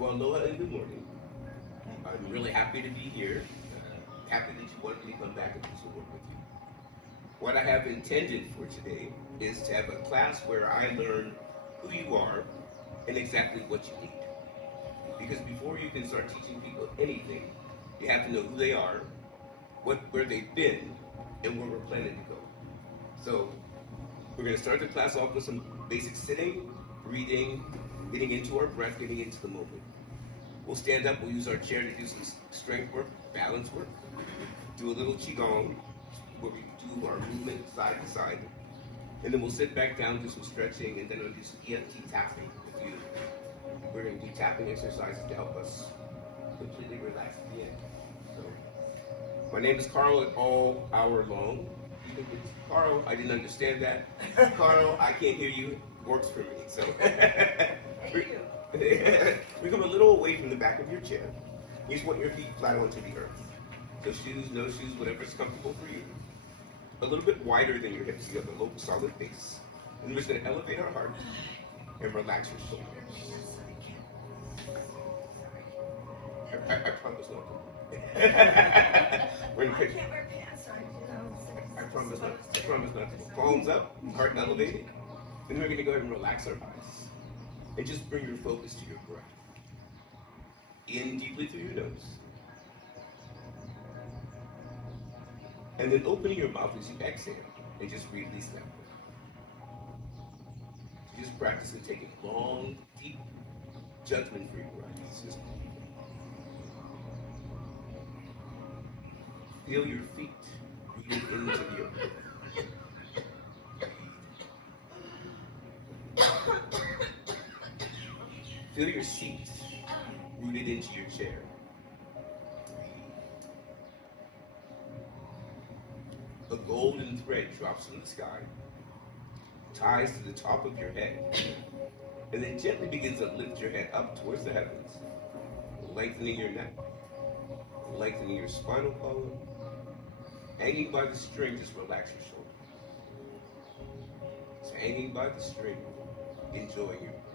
Well, Aloha and good morning. I'm really happy to be here. Happy that you wanted me to come back and do some work with you. What I have intended for today is to have a class where I learn who you are and exactly what you need. Because before you can start teaching people anything, you have to know who they are, where they've been, and where we're planning to go. So we're going to start the class off with some basic sitting, breathing, getting into our breath, getting into the moment. We'll stand up, we'll use our chair to do some strength work, balance work, do a little qigong, where we do our movement side to side. And then we'll sit back down, do some stretching, and then we'll do some EFT tapping with you. We're going to do tapping exercises to help us completely relax at the end. So, my name is Carl at all hour long. You think it's Carl, I didn't understand that. Carl, I can't hear you, works for me. So we come a little away from the back of your chair. You just want your feet flat onto the earth. So shoes, no shoes, whatever's comfortable for you. A little bit wider than your hips, you have a low solid base. And we're just going to elevate our heart and relax your shoulders. I promise not to. We're gonna pick. I can't wear pants, so I promise not. I promise not to. Palms up, heart elevated. Then we're gonna go ahead and relax our eyes and just bring your focus to your breath. In deeply through your nose, and then opening your mouth as you exhale and just release that breath. So just practicing taking long, deep, judgment-free breaths. Just feel your feet rooted into the earth. Feel your seat rooted into your chair. A golden thread drops from the sky, ties to the top of your head, and then gently begins to lift your head up towards the heavens, lengthening your neck, lengthening your spinal column. Hanging by the string, just relax your shoulders. So hanging by the string, enjoying your breath.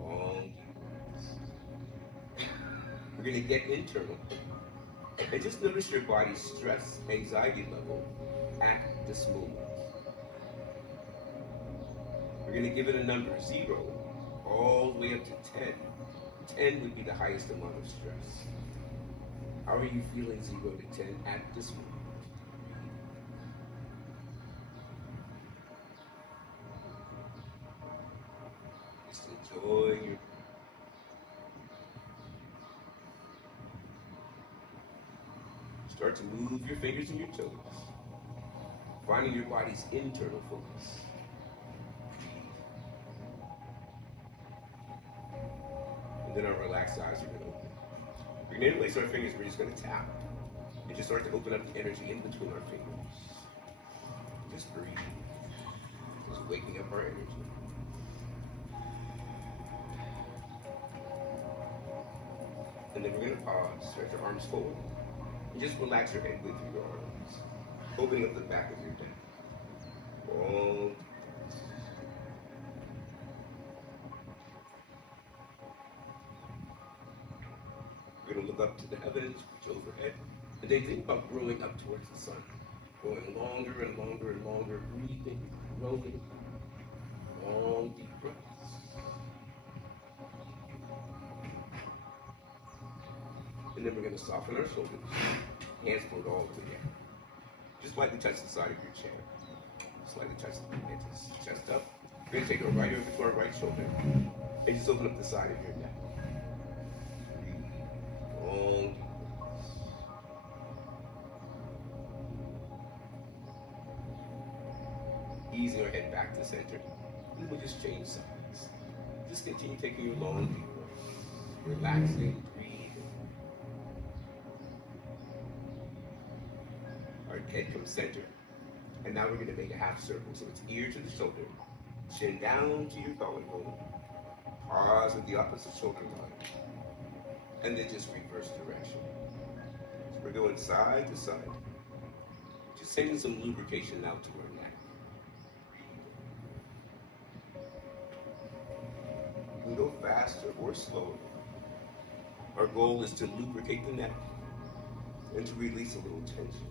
Long deep breaths. We're going to get internal. And just notice your body's stress, anxiety level at this moment. We're going to give it a number, 0. All the way up to 10. 10 would be the highest amount of stress. How are you feeling 0 to 10 at this moment? Just enjoy your. Start to move your fingers and your toes, finding your body's internal focus. And then our relaxed eyes are going to open. We're going to interlace our fingers, we're just going to tap. And just start to open up the energy in between our fingers. Just breathe. Just waking up our energy. And then we're going to pause, stretch your arms forward. And just relax your head with your arms. Opening up the back of your neck. Long. We're going to look up to the heavens, reach overhead, and then think about growing up towards the sun. Going longer and longer and longer, breathing, growing, long, deep breaths. And then we're going to soften our shoulders, hands fold all together. Just lightly touch the side of your chair. Slightly touch the edges, chest up. We're going to take our right over to our right shoulder, and just open up the side of your neck. Long deep breaths. Easing our head back to center. And we'll just change sides. Just continue taking your long deep breaths. Relaxing, breathing. Our head comes center. And now we're going to make a half circle. So it's ear to the shoulder. Chin down to your collarbone. Pause at the opposite shoulder line. And then just reverse direction. So we're going side to side. Just sending some lubrication out to our neck. faster or slower. Our goal is to lubricate the neck and to release a little tension.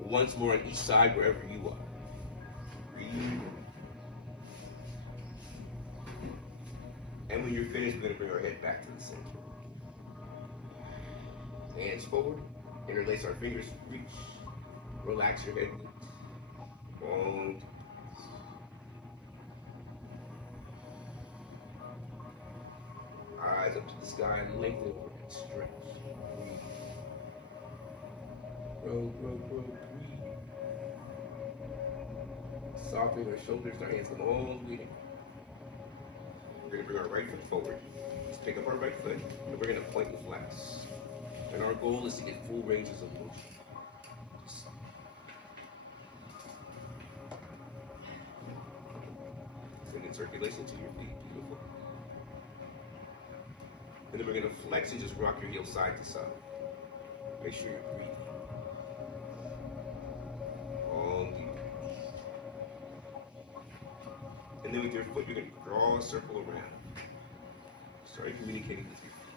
Once more on each side, wherever you are. Breathe. And when you're finished, we're going to bring our head back to the center. Hands forward, interlace our fingers, reach, relax your head. Long. Eyes up to the sky, lengthen overhead, stretch. Breathe. Grow, breathe. Soften our shoulders, our hands come all the way down. We're going to bring our right foot forward. Let's pick up our right foot, and we're going to point and flex. And our goal is to get full ranges of motion. Send in circulation to your feet. Beautiful. And then we're going to flex and just rock your heels side to side. Make sure you're breathing. All deep. And then with your foot, you're going to draw a circle around. Start communicating with your feet.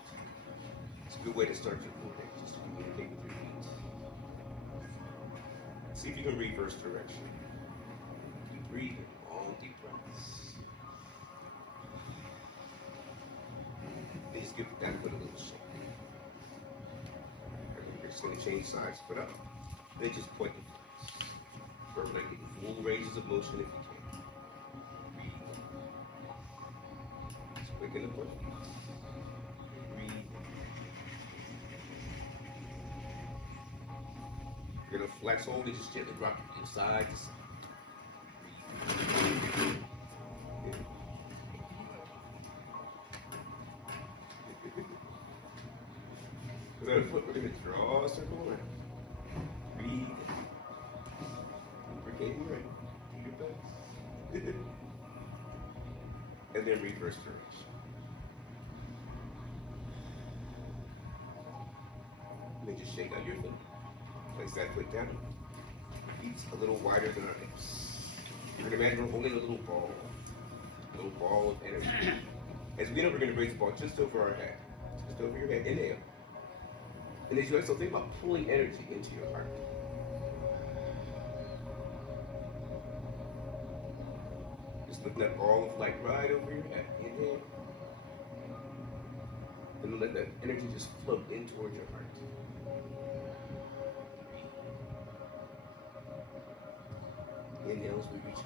It's a good way to start your movement, just to communicate with your feet. See if you can reverse direction. Keep breathing, long deep breaths. And just give that foot a little shake. We're just going to change sides, foot up. Then just point and flex. Start getting full ranges of motion if you can. Quicken the breath. Breathe. You're going to flex, hold it, just gently rock it from side to side. Breathe. With our foot, we're going to draw a circle around. Breathe. Lubricating right. Do your best. And then reverse direction. And then just shake out your foot. Place that foot down. Feet a little wider than our hips. You're going to imagine we're holding a little ball of energy. As we know, we're going to raise the ball just over our head. Just over your head. Inhale. And as you exhale, think about pulling energy into your heart. Just lift that ball of light right over your head. Inhale. And then let that energy just float in towards your heart. Inhale as we reach.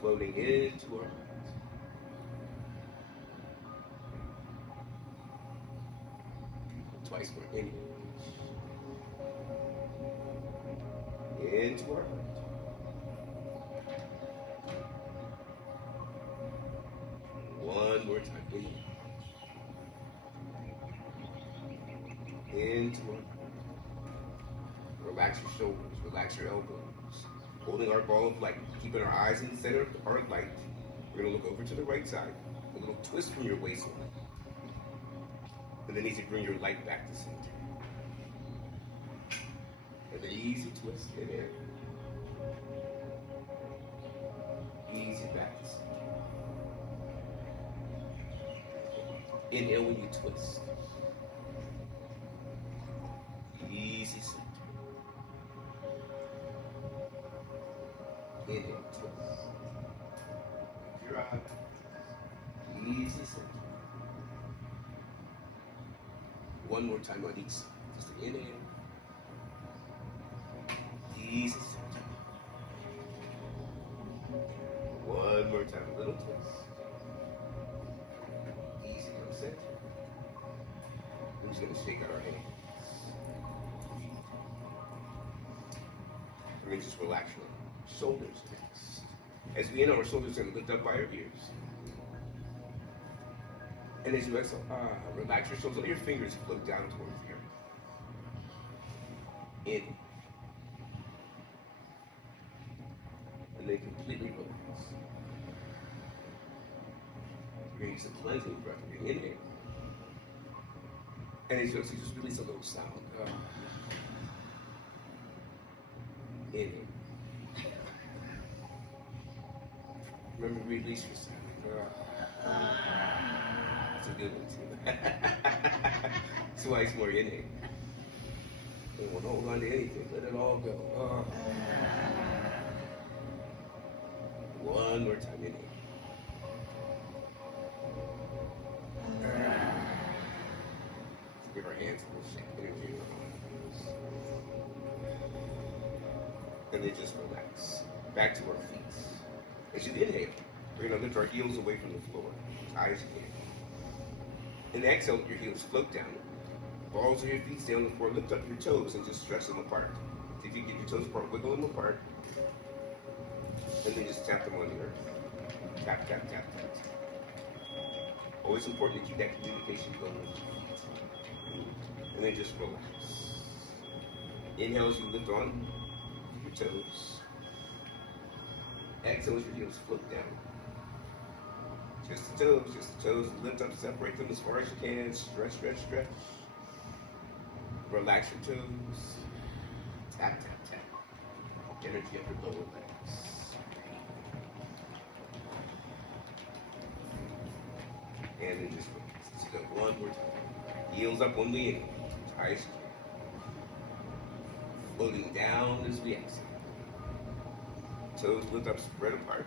Floating into our heart. Twice more. Inhale. Into our heart. One more time. Inhale. Into our heart. Relax your shoulders. Relax your elbows. Holding our ball of light. Keeping our eyes in the center of our light. We're going to look over to the right side. A little twist from your waistline. And then easy bring your light back to center. And then easy twist. Inhale. Easy back to center. Inhale when you twist. Easy center. Inhale, twist. Keep your eye. Easy center. One more time on each side. Just inhale. Easy center. One more time, a little twist. Easy on center. I'm just going to shake out our hands. We're going to just relax your shoulders next. As we end, our shoulders are going to lift up by our ears. And as you exhale, relax your shoulders. Let your fingers float down towards the earth. In. And then completely relax. We're going to use a cleansing breath. We're going to inhale. And as you exhale, just release a little sound. Inhale. Remember, release yourself. That's a good one too. Twice more. Inhale. Don't hold on to anything. Let it all go. One more time. Inhale. Give our hands a little shake. Energy. And then just relax. Back to our feet. As you inhale, we're going to lift our heels away from the floor as high as you can. And exhale, your heels float down. Balls of your feet stay on the floor. Lift up your toes and just stretch them apart. See if you can get your toes apart, wiggle them apart. And then just tap them on the earth. Tap, tap, tap, tap. Always important to keep that communication going with your feet. And then just relax. Inhale as you lift on your toes. Exhale as your heels float down. Just the toes, just the toes. Lift up, separate them as far as you can. Stretch, stretch, stretch. Relax your toes. Tap, tap, tap. Energy up your lower legs. And then just relax. Let's do that one more time. Heels up when we inhale. As high as you can. Floating down as we exhale. Toes lift up, spread apart.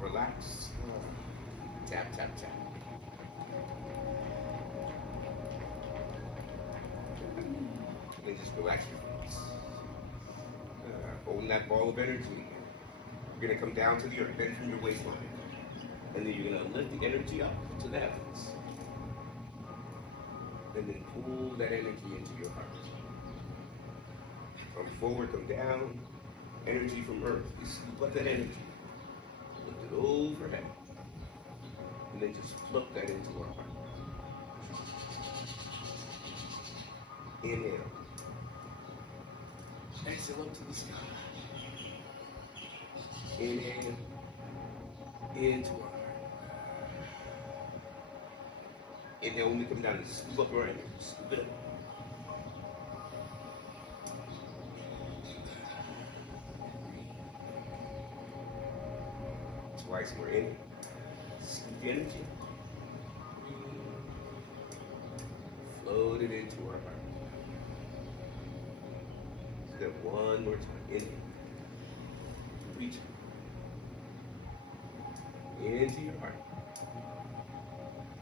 Relax. Tap, tap, tap. And then just relax your feet. Holding that ball of energy. You're going to come down to the earth, bend from your waistline. And then you're going to lift the energy up to the heavens. And then pull that energy into your heart. Come forward, come down. Energy from earth. You scoop up that energy. Lift it overhead. And then just float that into our heart. Inhale. Exhale up to the sky. Inhale. Into our heart. Inhale when we come down and scoop up our energy. Scoop it up. Twice more in. Scoop the energy. Float it into our heart. Do that one more time. Inhale. Reach into your heart.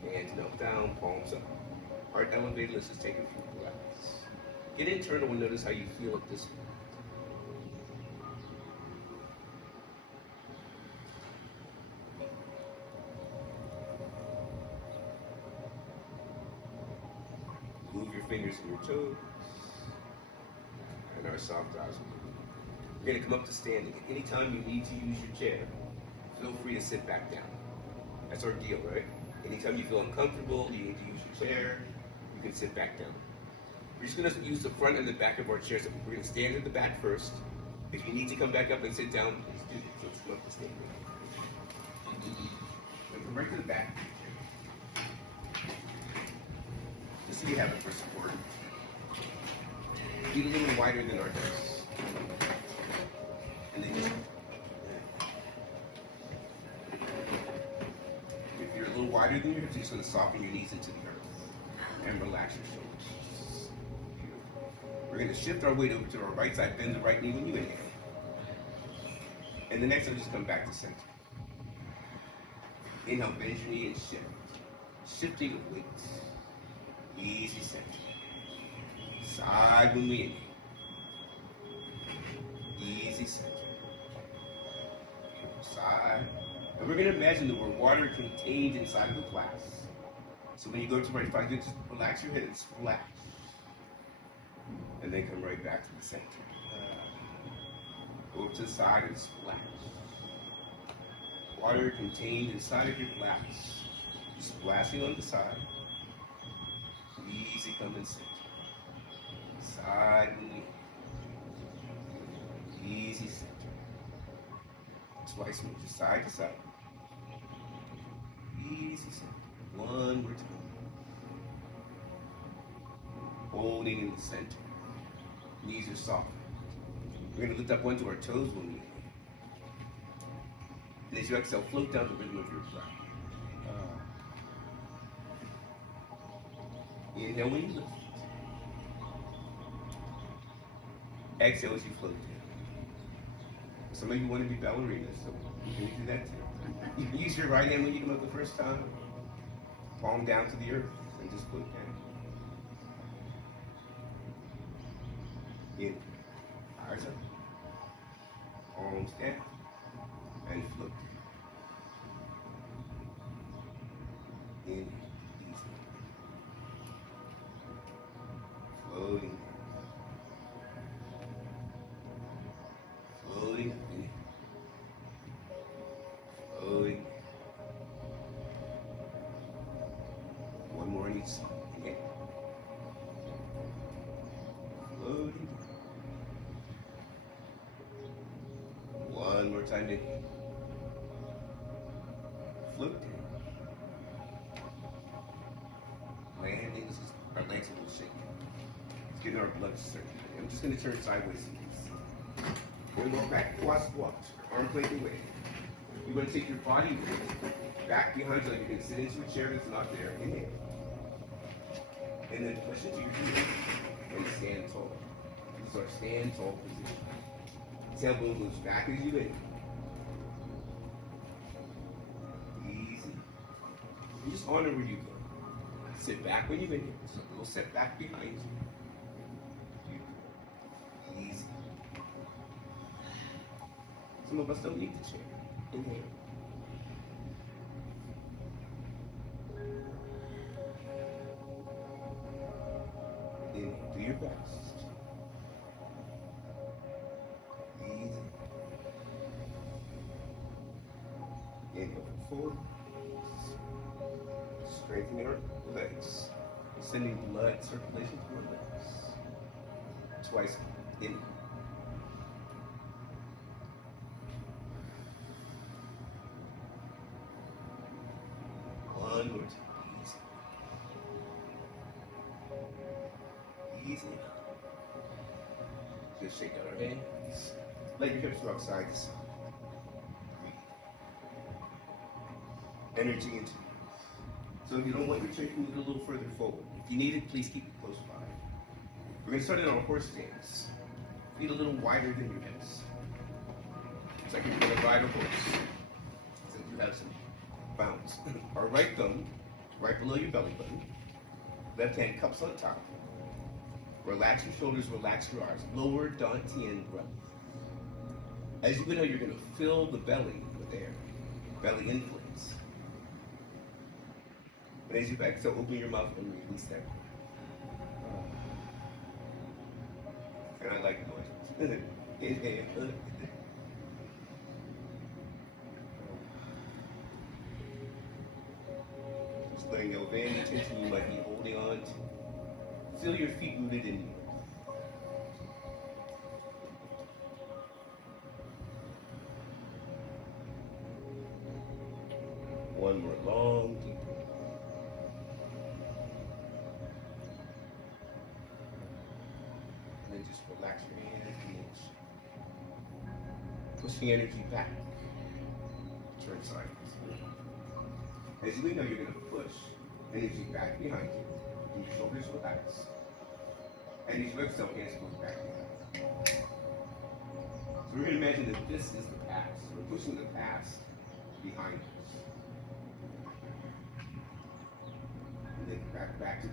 Hands knelt down, palms up. Heart elevated. Let's just take a few breaths. Get internal and notice how you feel at this point. Move your fingers and your toes. And our soft eyes. You're going to come up to standing. Anytime you need to use your chair, feel free to sit back down. That's our deal, right? Anytime you feel uncomfortable, you need to use your chair, you can sit back down. We're just going to use the front and the back of our chairs. We're going to stand at the back first. If you need to come back up and sit down, please do. So let's come up to stand. And come right to the back. Just so you have it for support. Feet a little wider than our hips. And then just, if you're a little wider than your hips, you're just going to soften your knees into the earth and relax your shoulders. Beautiful. We're going to shift our weight over to our right side, bend the right knee when you inhale. And the next one, just come back to center. Inhale, bend your knee and shift. Shifting of weight. Easy center. Side when we inhale. Easy center. Side. And we're going to imagine that we're water contained inside of the glass. So when you go to the right side, just relax your head and splash. And then come right back to the center. Over to the side and splash. Water contained inside of your glass. Splashing on the side. Easy come and center. Side and easy center. Twice more, just side to side. Easy center. One more time. Holding in the center. Knees are soft. We're going to lift up onto our toes when we inhale. And as you exhale, float down the rhythm of your breath. Inhale when you lift. Exhale as you float down. Some of you want to be ballerinas, so you can do that too. You can use your right hand when you come up the first time. Palm down to the earth and just float down. In. Eyes up. Palms down. And float. In. Easy. Floating. Floating. Floating. One more on each side. Again. Floating. One more time in. Floating. Landing. Our legs a little shaky. Let's get our blood circulating. I'm just going to turn sideways so you can see. We're going to go back, quad squat, arm plate away. You're going to take your body weight back behind you like you're going to sit into a chair that's not there. Inhale. And then push into your heels and stand tall. This is our stand tall position. Tailbone moves back as you inhale. Easy. And just honor where you go. Sit back when you inhale. So a little set back behind you. Easy. Some of us don't need the chair. Inhale. Inhale. Do your best. Easy. Inhale forward. Strengthening our legs. Sending blood circulation to our legs. Twice. Inhale. One more time. Easy. Easy. Just shake out our hands. Let your hips rock side to side. Breathe. Energy into you. So if you don't want your chair to move it a little further forward, if you need it, please keep it close by. We're going to start it on a horse stance. Feet a little wider than your hips. It's like you're going to ride a horse. So you have some bounce. Our right thumb, right below your belly button. Left hand cups on top. Relax your shoulders, relax your arms. Lower Dantian breath. As you inhale, you're going to fill the belly with air. Belly inflates. And as you exhale, open your mouth and release that. And I like noise. Inhale. Just letting go of any tension you might be holding on to. Feel your feet rooted in you. One more long, deep breath. And then just relax your hands and push the energy back. Turn sideways. As you know, you're going to push energy back behind you. And your shoulders relax. And these exhale, hands go back behind. So we're going to imagine that this is the past. We're pushing the past behind us. And then back to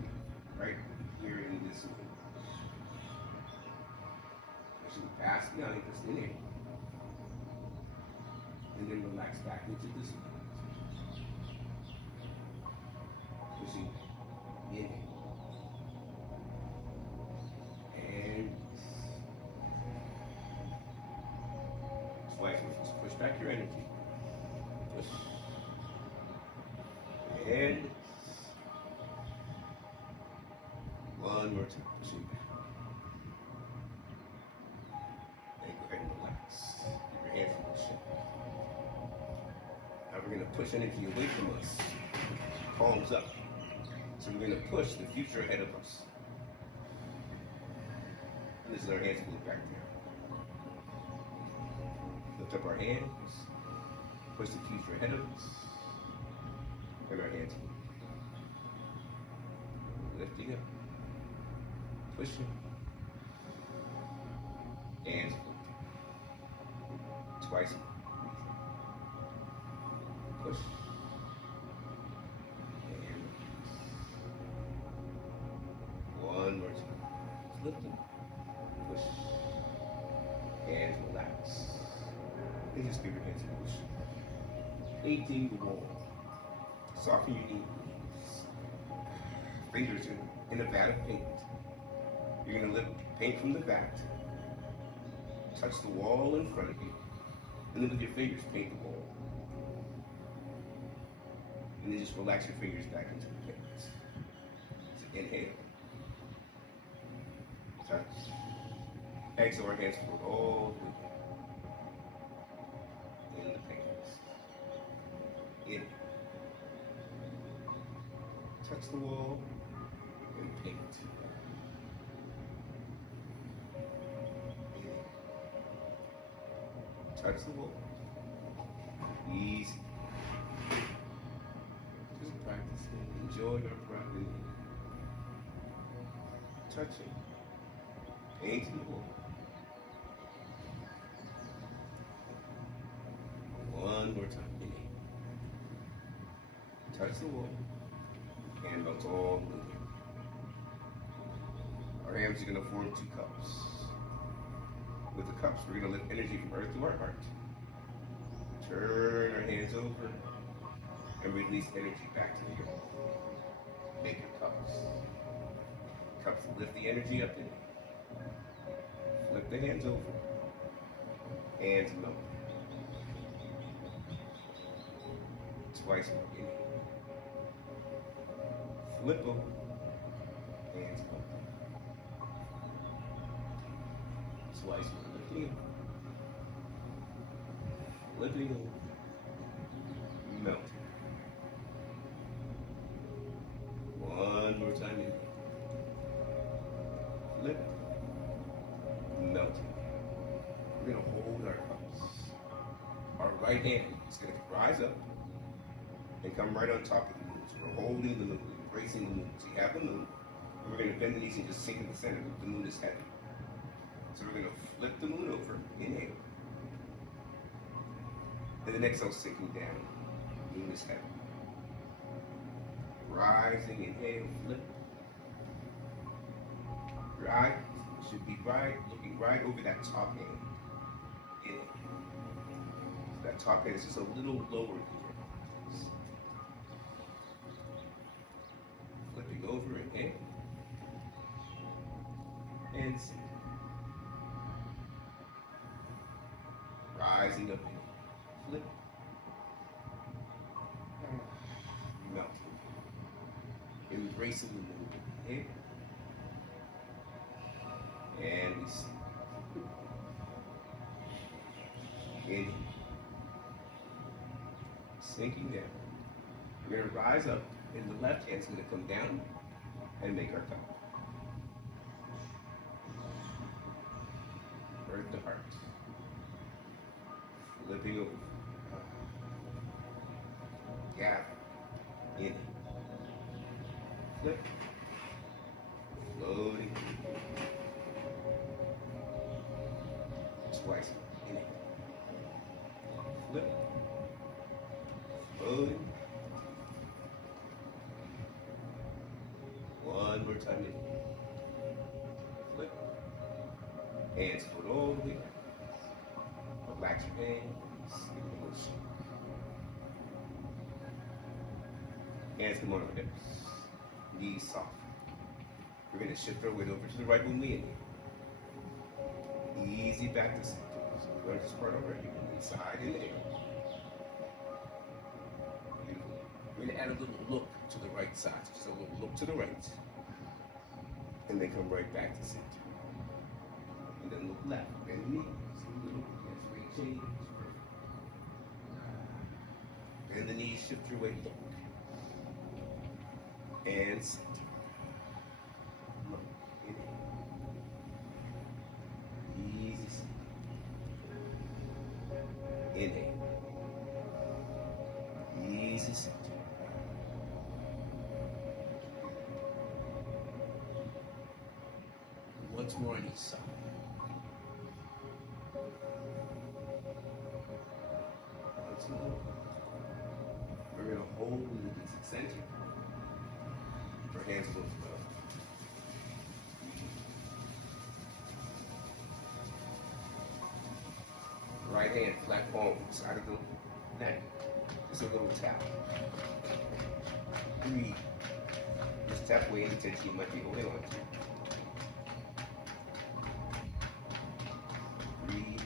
right here in this moment. Pushing the past behind us, inhale. And then relax back into this moment. Pushing inhale. And twice. Just push back your energy. Push. And one more time. Pushing back. And go ahead and relax. Keep your hands on the chin. Now we're going to push energy away from us. Palms up. So we're going to push the future ahead of us. And this is our hands move back there. Lift up our hands. Push the future ahead of us. And our hands forward. Lifting up. Pushing. Hands forward. Twice. Push. And one more time. Lifting. Push. Hands relax. And just give your hands a push. Painting the wall. Soften your knees. Fingers in a vat of paint. You're going to lift paint from the vat. Touch the wall in front of you. And then with your fingers, paint the wall. And then just relax your fingers back into the paint. So inhale. Touch. Exhale, our hands forward all the way down. In the paint. Inhale. Touch the wall and paint. Inhale. Touch the wall. Easy. Just practicing. Enjoy your breath. Touching. Painting the wall. One more time. Inhale. Touch the wall. And melt all the way here. Our hands are going to form two cups. With the cups, we're going to lift energy from earth to our heart. Turn our hands over and release energy back to the earth. Make your cups. Cups lift the energy up in it. Flip the hands over. Hands melt. Twice more. Inhale. Flip over. Hands melt. Twice more. Lifting up. Flipping over. Melting. One more time. Inhale. Flip. Melting. We're going to hold our cups. Our right hand is going to rise up and come right on top of the moon. So we're holding the moon, embracing the moon. So you have the moon, and we're going to bend the knees and just sink in the center. The moon is heavy. So we're going to flip the moon over. Inhale. And then exhale, sinking down. The moon is heavy. Rising, inhale, flip. Right, should be right, looking right over that top hand. Inhale. So that top hand is just a little lower here. Flipping over, inhale. And sink. Rising up here. Flip. Melting. Embracing the movement. Inhale. And we sink. Inhale. Sinking down. We're going to rise up, and the left hand's going to come down and make our cup. Earth to heart. Flipping over. Gather. Inhale. Flip. Floating. Twice. Inhale. Flip. Floating. One more time. Inhale. Flip. Hands foot all the way. Relax your hands. Give it a little shake. Hands come on our hips. Knees soft. We're going to shift our weight over to the right when we inhale. Easy back to center. So we're going to start over here. Inside, inhale. Beautiful. We're going to add a little look to the right side. So a little look to the right. And then come right back to center. And then look left. Bend the knees. A little. Yes, weight change. Bend the knees, shift your weight, look. And center. Easy. Easy center. Once more on each side. Once more. We're going to hold the center. Our hands close to God. Right hand, flat palm, side of the neck. Just a little tap. Breathe. Just tap away any tension you might be holding on to. Breathe.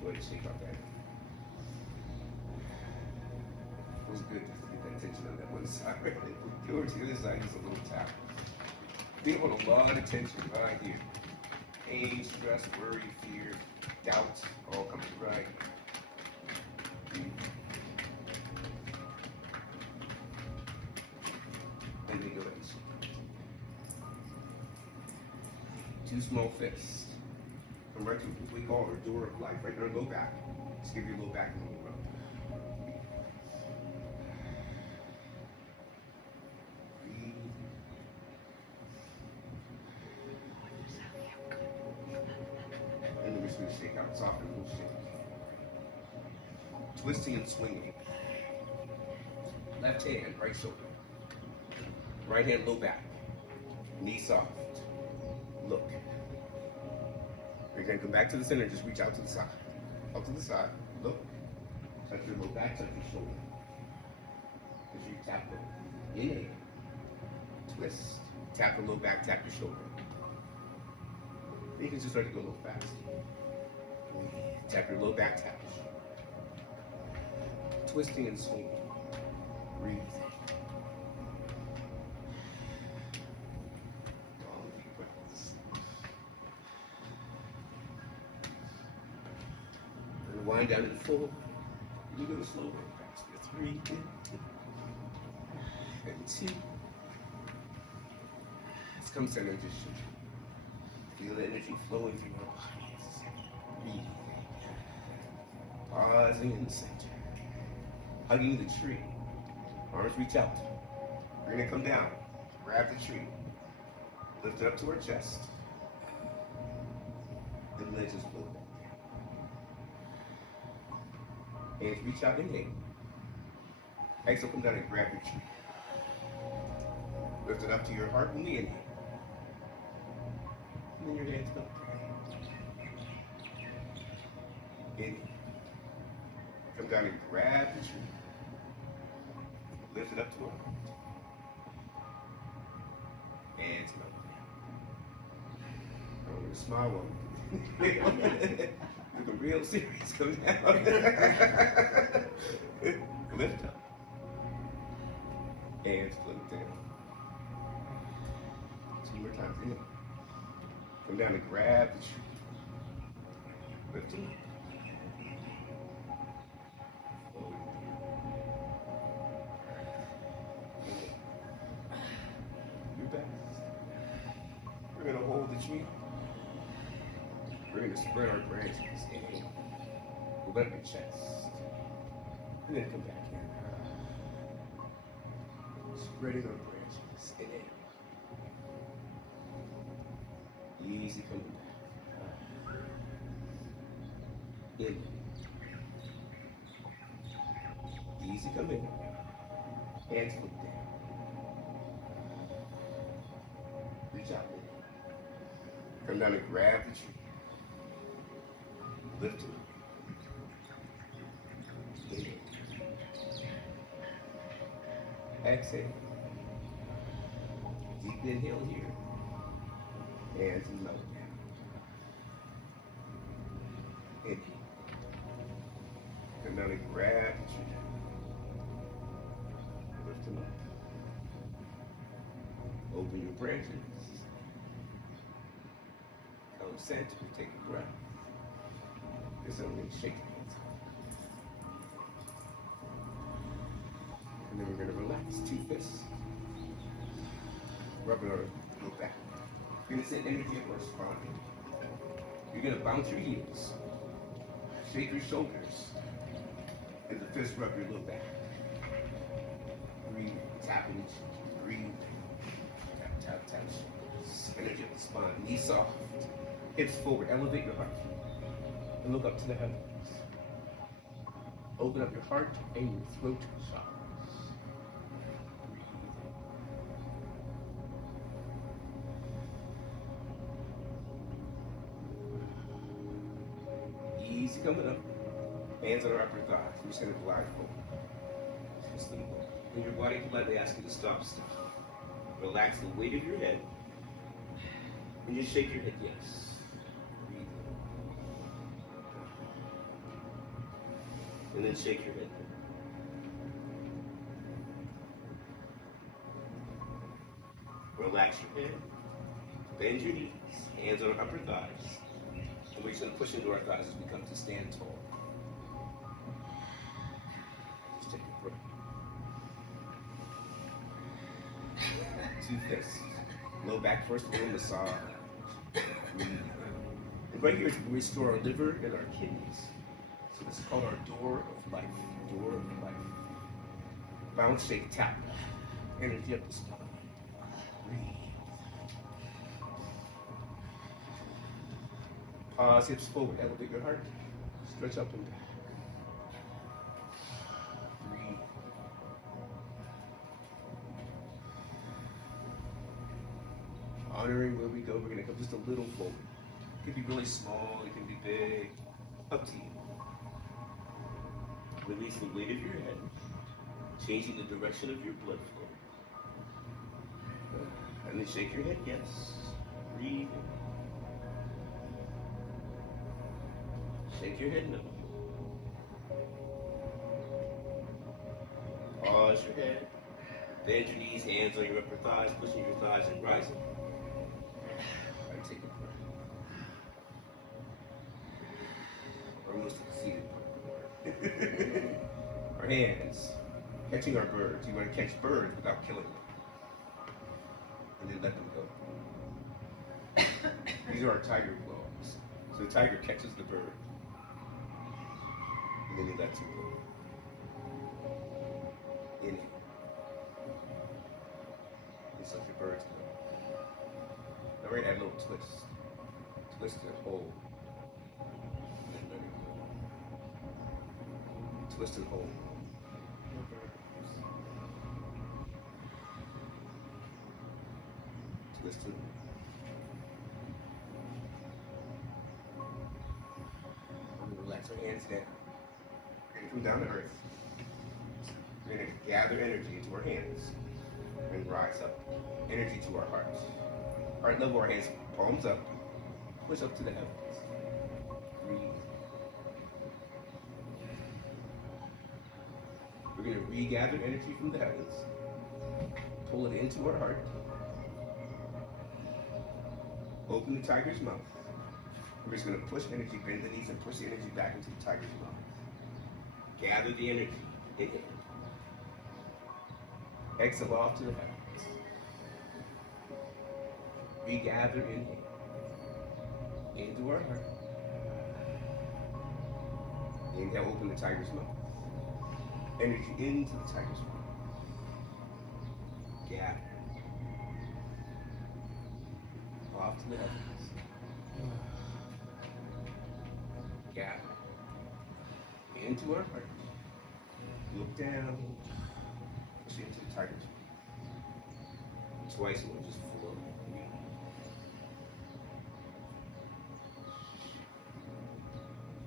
Go ahead and shake out that. Feels good just to get that tension on that one side. Go over to the other side, just a little tap. Feel a lot of tension right here. Pain, stress, worry, fear, doubt, all coming right. And then go ahead and shake. Two small fists. Come right to what we call our door of life, right there, low back. Just give your low back a little rub. Shake out, soften, we'll shake. Twisting and swinging. Left hand, right shoulder. Right hand, low back. Knee soft. Look. You're going to come back to the center, just reach out to the side. Out to the side. Look. Touch your low back, touch your shoulder. As you tap it. Yeah. Twist. Tap the low back, tap your shoulder. You can just start to go a little fast. Tap your low back, tap. Twisting and swinging. Breathe. Long deep breaths. And wind down in full. You're going to slow down faster. 3, and 2. Let's come center, just feel the energy flowing through your body. Breathe. Pausing in the center. Hugging the tree. Arms reach out. We're going to come down. Grab the tree. Lift it up to our chest. The legs is pulled back. Hands reach out and hang. Exhale, come down and grab your tree. Lift it up to your heart and the inhale. And then your hands come. Inhale. Come down and grab the tree. Lift it up to our heart. And smile. I'm going to smile one. Looking real serious. Come down. Lift up. And flip down. 2 more times. Inhale. Come down and grab the tree. Lift it up. We're going to hold the tree. We're going to spread our branches. Inhale. Go back to your chest. And then come back here. Spreading our branches. Inhale. Easy coming back. Inhale. Easy coming. Hands flip down. Reach out. Come down and grab the tree. Lift it. Inhale. Exhale. Deep inhale here. Hands low down. Inhale. Come down and grab the tree. Lift them up. Open your branches. Come center, take a breath. Just only shake your hands. And then we're going to relax. 2 fists. Rub it on your back. You're going to send energy up our spine. You're going to bounce your heels. Shake your shoulders. Just rub your low back. Breathe. Tap into it. Breathe. Tap, tap, tap. Energy of the spine. Knees soft. Hips forward. Elevate your heart. And look up to the heavens. Open up your heart and your throat chakras. Breathe. Easy coming up. Hands on our upper thighs. We're just going to glide forward. Just them go. And your body politely asks you to stop still. Relax the weight of your head. And just shake your head, yes. Breathe. And then shake your head. Relax your head. Bend your knees. Hands on our upper thighs. And we're just going to push into our thighs as we come to stand tall. Just take a breath. Two fists. Low back first, a little massage. Breathe. And right here is where we store our liver and our kidneys. So this is called our door of life. Door of life. Bounce, shake, tap. Energy up the spine. Breathe. Pause, hips forward, elevate your heart. Stretch up and down. Breathe. Honoring where we go, we're gonna come just a little forward. It can be really small, it can be big, up to you. Release the weight of your head, changing the direction of your blood flow. And then shake your head, yes. Breathe. Shake your head, no. Pause your head. Bend your knees, hands on your upper thighs, pushing your thighs and rising. And take a breath. We're almost exceeded. Our hands, catching our birds. You want to catch birds without killing them. And then let them go. These are our tiger claws. So the tiger catches the bird. And then he lets him go. In it. And so your birds go. Now we're going to add a little twist. Twist and hold. And then let it go. Twist and hold. Twist and hold. Relax our hands down. We're going to come down to earth. We're going to gather energy into our hands and rise up. Energy to our hearts. Heart level, our hands, palms up. Push up to the heavens. Breathe. We're going to regather energy from the heavens. Pull it into our heart. Open the tiger's mouth. We're just going to push energy, bend the knees, and push the energy back into the tiger's mouth. Gather the energy. Inhale. Exhale off to the heavens. Regather, inhale. Into our heart. Inhale, open the tiger's mouth. Energy into the tiger's mouth. Gather. Off to the heavens. Gather. Into our heart. Look down. Push into the tiger's mouth. Twice more, just flow.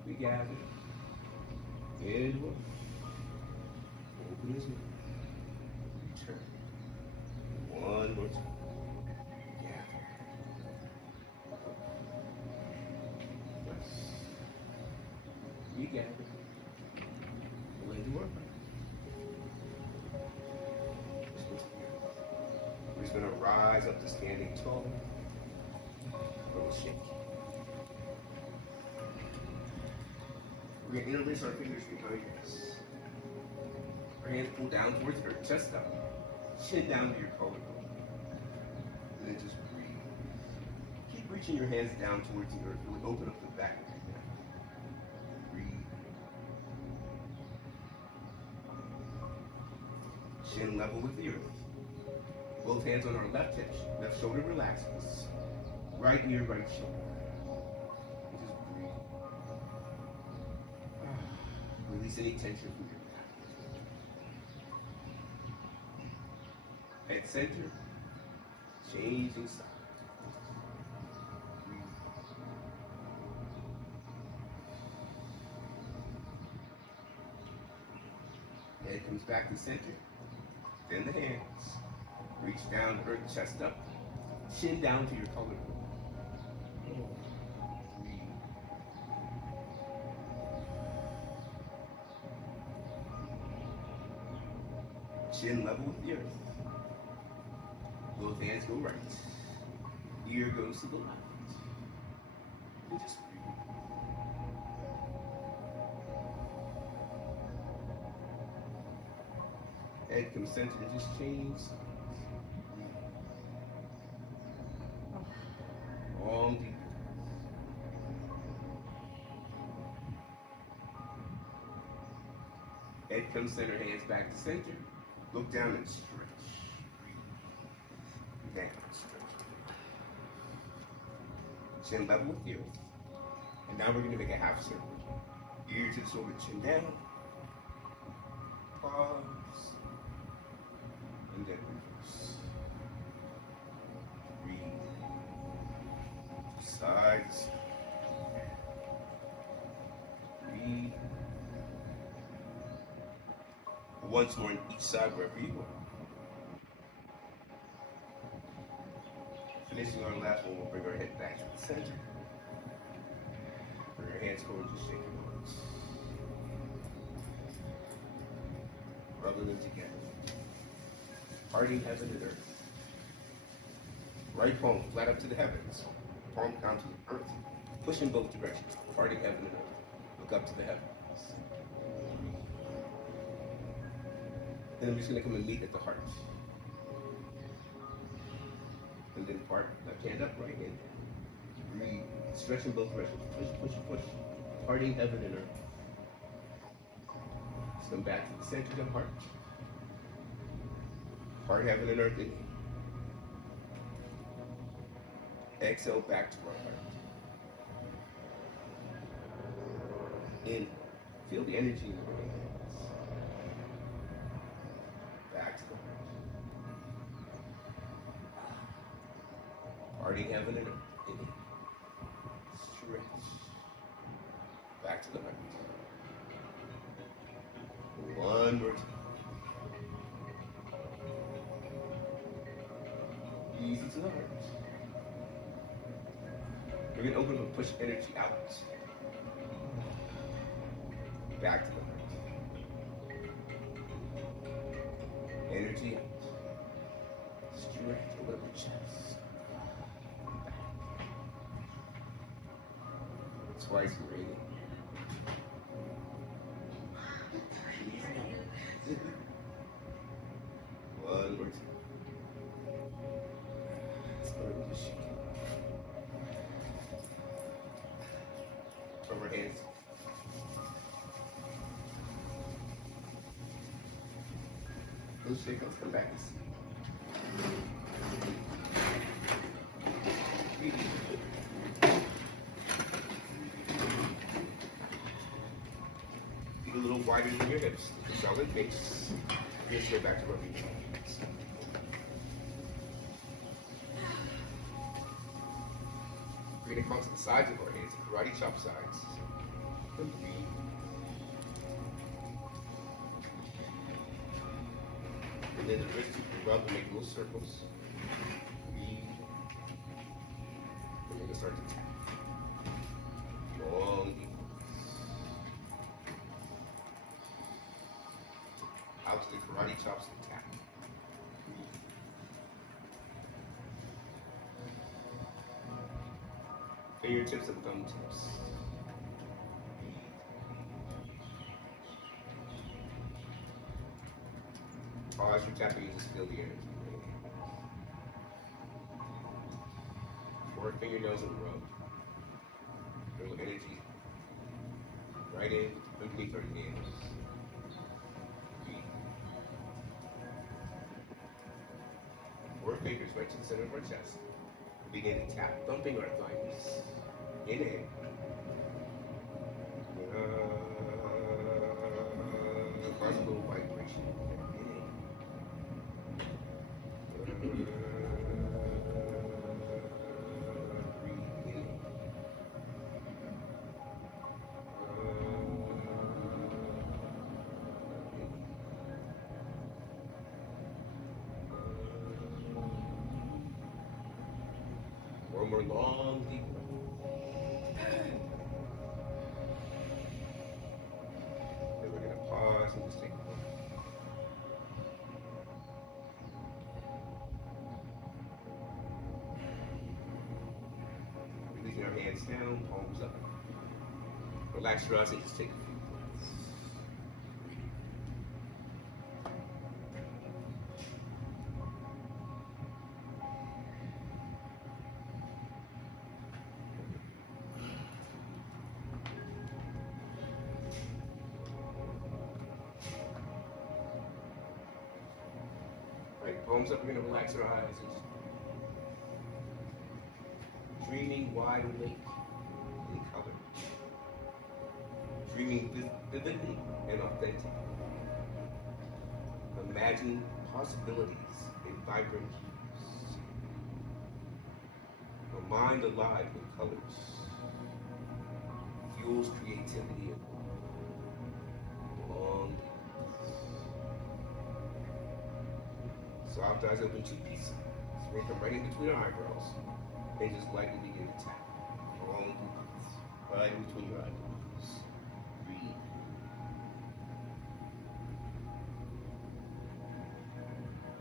We gather. Inward. Open his mouth. Return. One more time. Gather. Yes. We gather. We'll into our heart. We're just going to rise up to standing tall. A little shake. We're going to interlace our fingers behind us. Our hands pull down towards the earth, chest up. Chin down to your collarbone. And then just breathe. Keep reaching your hands down towards the earth. Really open up the back of your neck. Breathe. Chin level with the earth. Both hands on our left hip. Left shoulder relaxes. Right ear, right shoulder. Just breathe. Release any tension from your back. Head center. Changing side. Head comes back to center. Then the hands. Reach down, earth, chest up. Chin down to your collarbone. Chin level with the earth. Both hands go right. Ear goes to the left. And just breathe. Head comes center and just change sides. Long deep. Head comes center, hands back to center. Look down and stretch. Breathe. Down, stretch. Chin level with the earth. And now we're going to make a half circle. Ear to the shoulder, chin down. Pause. And then reverse. Breathe. Sides. Breathe. Once more on each side, wherever you are. Finishing our last one, we'll bring our head back to the center. Bring our hands forward, just shake your arms. Rubbing them together. Parting heaven and earth. Right palm flat up to the heavens. Palm down to the earth. Push in both directions. Parting heaven and earth. Look up to the heavens. Then I'm just going to come and meet at the heart. And then part, left hand up, right hand down. Breathe. Stretch in both directions. Push, push, push. Parting heaven and earth. Just come back to the center of the heart. Heart, heaven, and earth. Exhale back to our heart. Inhale. Feel the energy in your hands. Back to the heart. Parting heaven and earth. Inhale. Stretch. Back to the heart. One more time. Easy to the heart. We're going to open up and push energy out. Back to the heart. Energy out. Stretch over the chest. Back. Twice breathing. One more time. Over hands. Those shakeups come back and see. Feet a little wider than your hips. Solid base. Just go back to rubbing your hands. We're going to come to the sides of our hands, karate chop sides. And breathe. And then the wrist you can rub and make little circles. Breathe. And then you start to tap. Long deep. Out to the karate chops and tap. Fingertips and thumb tips. Pause your tapping and just feel the energy. Four fingernails and rub. Feel the energy right in underneath our nails. Breathe. fingers right to the center of our chest. Begin to tap, thumping our thighs. Inhale. Cause a little vibration. Inhale. Breathe in. One more long deep breath. Then we're gonna pause and just take a breath. Releasing our hands down, palms up. Relax your eyes and just take a few breaths. Right, palms up, we're gonna relax our eyes and just dreaming wide awake in color. Dreaming vividly and authentically. Imagine possibilities in vibrant hues. A mind alive with colors. Fuels creativity and long soft eyes open 2 pieces. Bring them right in between our eyebrows. And just lightly begin to tap. Long breaths. Right in between your eyebrows. Breathe.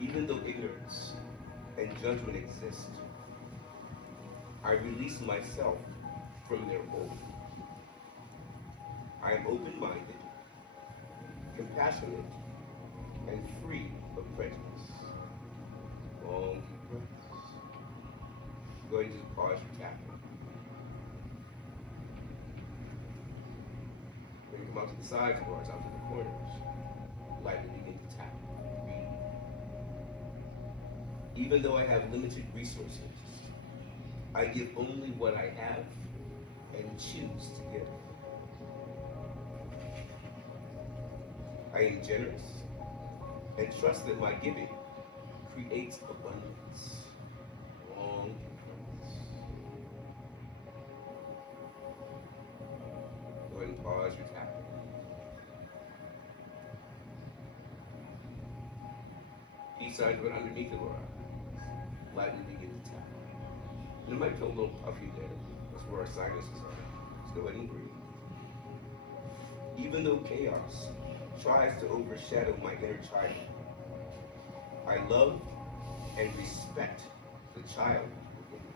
Even though ignorance and judgment exist, I release myself from their hold. I am open-minded, compassionate, and free of prejudice. Long deep breaths. Go ahead and just pause your tapping. Then you come out to the sides of ours, out to the corners. Lightly begin to tap. Breathe. Even though I have limited resources, I give only what I have and choose to give. I am generous and trust that my giving creates abundance. Long breaths. Go ahead and pause your tapping. Peace signs right underneath of our eyes. Lightly begin to tap. And it might feel a little puffy there. That's where our sinuses are. Just go ahead and breathe. Even though chaos tries to overshadow my inner child, I love and respect the child within me.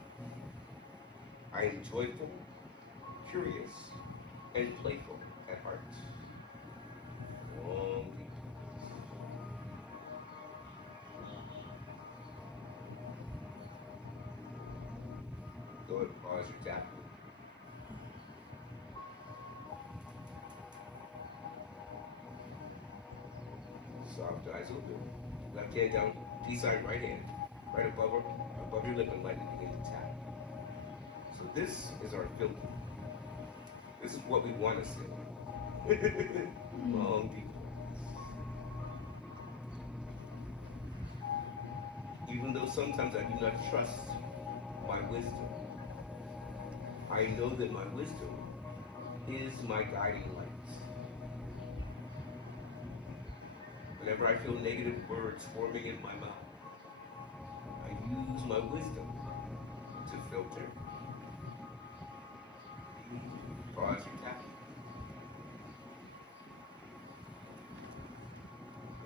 I am joyful, curious, and playful at heart. Long deep breaths. Go ahead and pause your tapping. Soft eyes open. Left hand down, peace sign right hand. Right above your lip and lightly begin to tap. So this is our filter. This is what we want to say. Long deep breaths. Even though sometimes I do not trust my wisdom, I know that my wisdom is my guiding light. Whenever I feel negative words forming in my mouth, I use my wisdom to filter. Pause your tapping.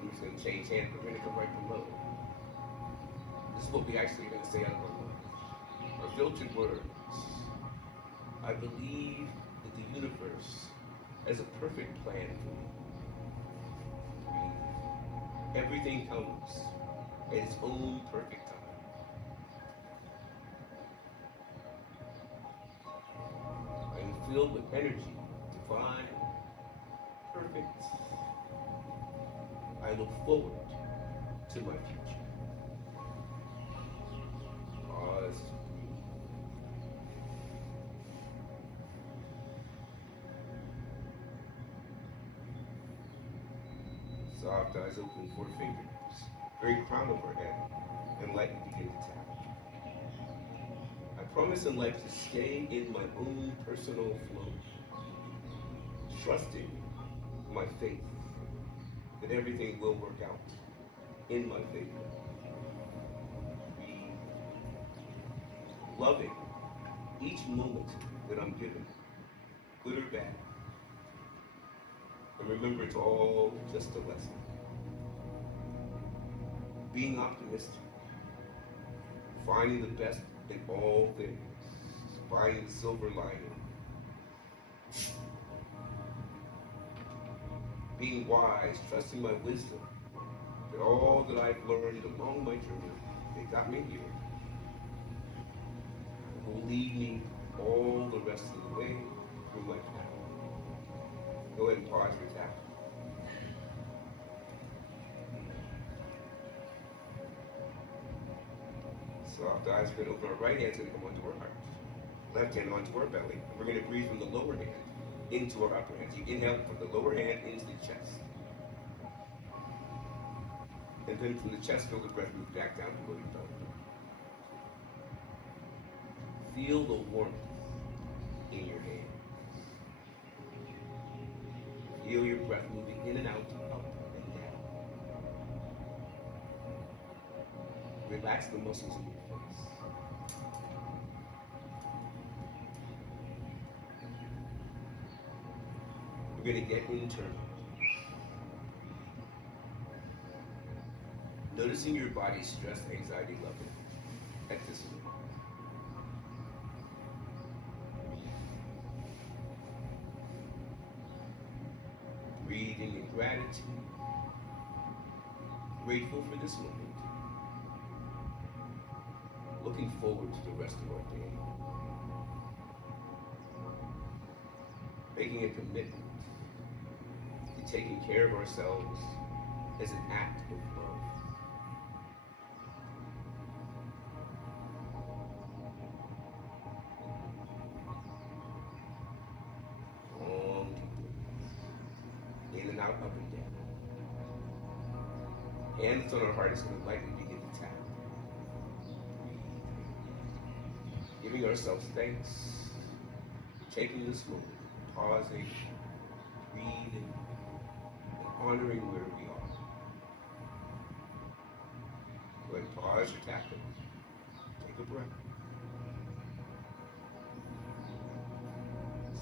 I'm just going to change hands, but we're going to come right below. This is what we actually are going to say out of our mouth. Our filtered words. I believe that the universe has a perfect plan for me. Everything comes at its own perfect time. I am filled with energy, divine, perfect. I look forward to my future. Just soft eyes open for fingertips, very crown of our head, and lightly begin to tap. I promise in life to stay in my own personal flow, trusting my faith that everything will work out in my favor. Be loving each moment that I'm given, good or bad. And remember, it's all just a lesson. Being optimistic, finding the best in all things, finding the silver lining. Being wise, trusting my wisdom, that all that I've learned along my journey, they got me here, will lead me all the rest of the way through my path. Go ahead and pause your tap. Soft eyes, we're going to open our right hand and come onto our heart. Left hand onto our belly. And we're going to breathe from the lower hand into our upper hand. So you inhale from the lower hand into the chest. And then from the chest, feel the breath move back down below your belly. Feel the warmth in your hands. Feel your breath moving in and out, up and down. Relax the muscles in your face. We're going to get internal. Noticing your body's stress, anxiety level at this moment. Breathing in gratitude, grateful for this moment, looking forward to the rest of our day, making a commitment to taking care of ourselves as an act of love. Out, up and down. Hands on our heart is going to lightly begin to tap. Giving ourselves thanks for taking this moment, pausing, breathing, and honoring where we are. Go ahead and pause your tapping. Take a breath.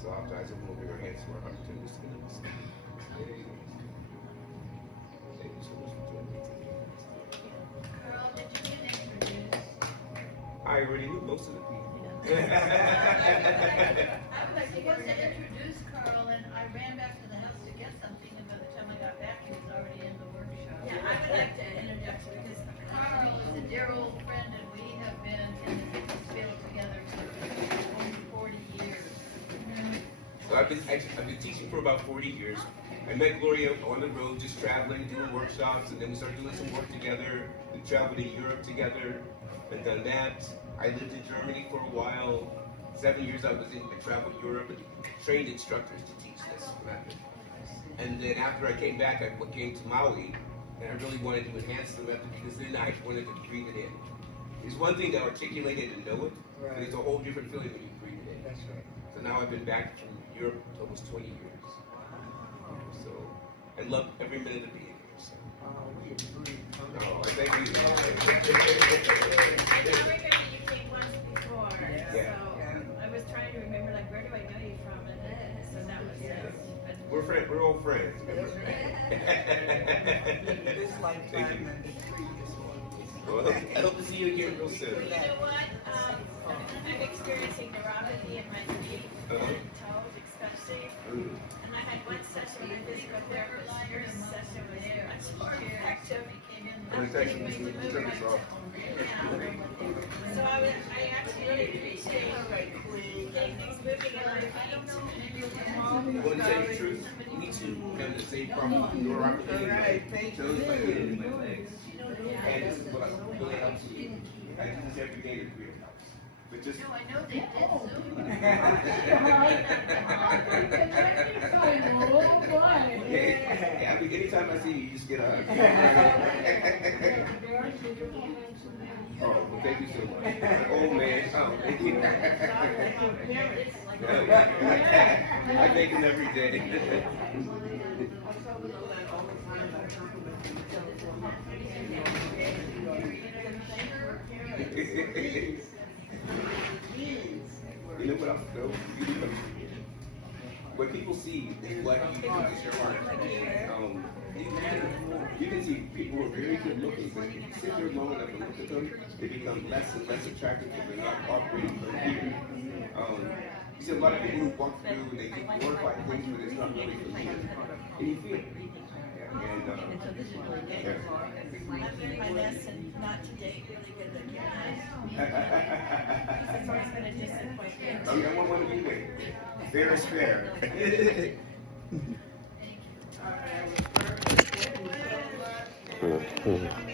Soft eyes open, we'll bring our hands to our heart, turn the skin of the skin. Thank you so much for joining me today. Carl, did you get introduced? I already knew most of the people. I was supposed to introduce Carl, and I ran back to the house to get something, and by the time I got back, he was already in the workshop. Yeah, I would like to introduce because Carl is a dear old friend, and we have been in the business field together for over 40 years. So I've been teaching for about 40 years. I met Gloria on the road, just traveling, doing workshops, and then we started doing some work together. We traveled to Europe together and done that. I lived in Germany for a while. 7 years I traveled Europe and trained instructors to teach this method. And then after I came back, I came to Maui, and I really wanted to enhance the method because then I wanted to breathe it in. It's one thing to articulate it and know it, but it's a whole different feeling when you breathe it in. That's right. So now I've been back from Europe almost 20 years. So I love every minute of being here. So. We agree. No, I thank you. I remember you came once before, Yeah. so I was trying to remember, like, where do I know you from? And so that was it. But We're old friends. That's right. This lifetime and the previous one. Well, I hope to see you again real soon. you know what? I'm experiencing neuropathy in my feet and toes, especially. And I had one session with this, but there was your session was much more effective. text me. Turn this off. So I actually really appreciate things moving in my life. Well, to tell you the truth, me too. Having the same problem. You're rocking my toes, my head, and my legs. And this is what really helps me. I do this every day to create a house. But just. No, I know they did Yeah, I mean, anytime I see you, you just get a hug. Oh, well, thank you so much. Oh, man. Oh, thank you. I thank him every day. You know what else, though? What people see is what you do, is your heart. You can see people who are very good looking, but if you sit there long enough and look at them, they become less and less attractive because they're not operating from here. You see a lot of people who walk through and they think glorify things, but it's not really from here. And you feel it. And, yeah. I've learned my lesson not to date really good looking guys. Because it's always been a disappointment. Oh, yeah, I want to be with. Fair is fair. All right.